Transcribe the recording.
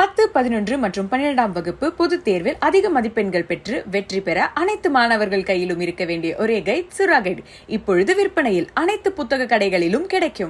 பத்து, 11 மற்றும் 12ஆம் வகுப்பு பொதுத் தேர்வில் அதிக மதிப்பெண்கள் பெற்று வெற்றி பெற அனைத்து மாணவர்கள் கையிலும் இருக்க வேண்டிய ஒரே கைட் சுறா கைடு இப்பொழுது விற்பனையில் அனைத்து புத்தக கடைகளிலும் கிடைக்கும்.